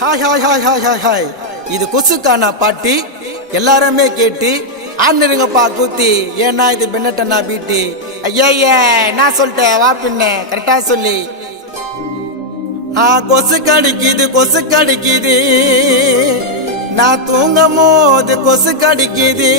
Hi hi hi hi hi hi இது கொசுக்கான பாட்டி. எல்லாருமே கேட்டு ஆண்டுருங்கப்பா கூத்தி ஏன்னா இது பின்னட்டண்ணா பீட்டி. ஐயா நான் சொல்லிட்டேன் வா பின்ன. கரெக்டா சொல்லி. ஆ கொசு கடிக்குது கொசு கடிக்குது. நான் தூங்கும் போது கொசு கடிக்குது.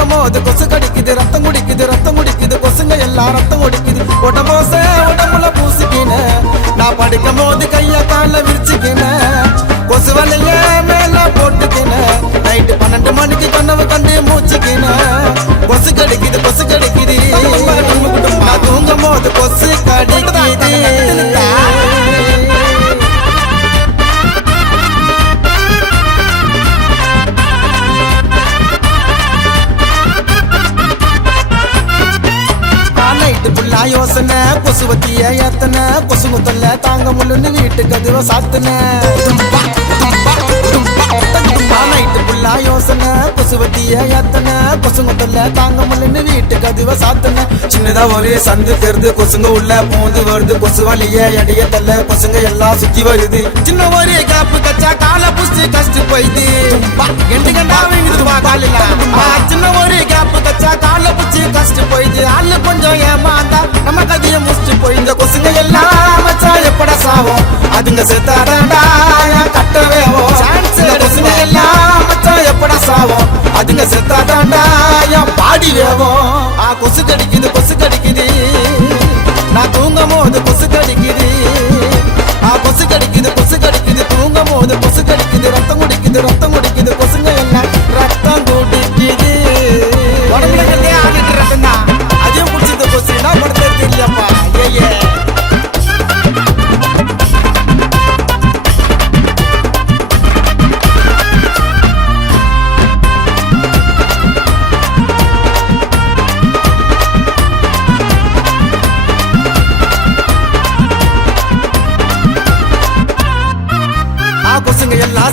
கடிக்குது அது கொசு கடிக்குது ரத்தம் குடிக்குது ரத்தம் குடிக்குது. கொசுங்க எல்லாம் ரத்தம் குடிக்குது உடம்போச உடம்புல பூசிக்கின. நான் படிக்கும் போது கைய கால விரிச்சுக்கின. கொசு வலைய மேல போட்டுக்கின. நைட்டு பன்னெண்டு மணிக்கு கனவு கண்டு மூச்சுக்கின. கொசு கடிக்குது கொசு கடிக்குது. நான் தூங்கும் போது கொசு கடிக்குது. புல்லா கொசு வத்திய ஏத்தன கொசு முத்தல்ல தாங்க முள்ளுன்னு வீட்டு கதுவ சாத்துன. நைட்டு புல்லா யோசனை. கொசு வத்திய ஏத்தன கொசு முத்தல்ல தாங்க முள்ளுன்னு வீட்டு கதுவ சாத்துன. சின்னதா ஒரே சந்து தெரிது கொசுங்க உள்ள பூந்து வருது. கொசு வலிய எடைய தள்ள கொசுங்க எல்லாம் சுத்தி வருது. சின்ன ஒரே காப்பு கச்சா கால புடிச்சு கஷ்டு போயிது. எண்டு கண்டா வீங்குதுமா சின்ன ஒரே காப்பு சாவோம் அதுங்க செத்தாடா கட்டவேவோ? கொசுங்க எல்லாம் வச்சா எப்பட சாவோம்? அதுங்க செத்தாடாண்டா பாடி வேவோம் ஆ கொசு கடிக்குது.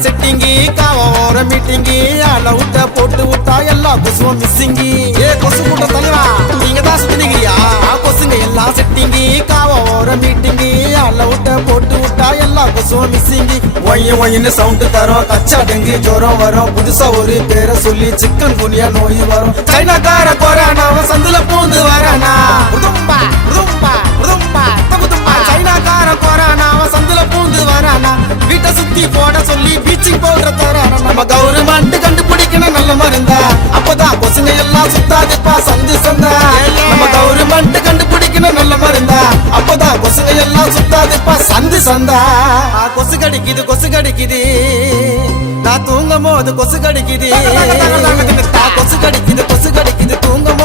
செட்டிங்கி காவோர மீட்டிங்கி ஆள விட்ட போட்டு விட்டா எல்லா கொசுவும் மிஸ்ஸிங்கி ஏ கொசு கூட்ட தலைவா நீங்க தான் சுத்தினீங்கயா கொசுங்க எல்லாம் செட்டிங்கி காவோர மீட்டிங்கி ஆள விட்ட போட்டு விட்டா எல்லா கொசுவும் மிஸ்ஸிங்கி ஒய்ய ஒய்யன்னு சவுண்ட் தரும் கச்சா டெங்கு ஜுரம் வரும். புதுசா ஒரு பேரை சொல்லி சிக்கன் குனியா நோய் வரும். சைனாக்கார கொரோனாவ சந்துல பூந்து வரானா? போட சொல்லி பீச்சிங் போடுற தர நம்ம கவர்மெண்ட் கண்டுபிடிக்கணும் நல்ல மருந்தா. அப்பதான் கொசுங்க எல்லாம் சுத்தாதுப்பா சந்து சந்தா. நம்ம கவர்மெண்ட் கண்டுபிடிக்கணும் நல்ல மருந்தா. அப்பதான் கொசுங்க எல்லாம் சுத்தாதுப்பா சந்து சந்தா. ஆ, கொசு கடிக்குது கொசு கடிக்குது. நான் தூங்கும் போது கொசு கடிக்குது. கொசு கடிக்குது கொசு கடிக்குது தூங்கும்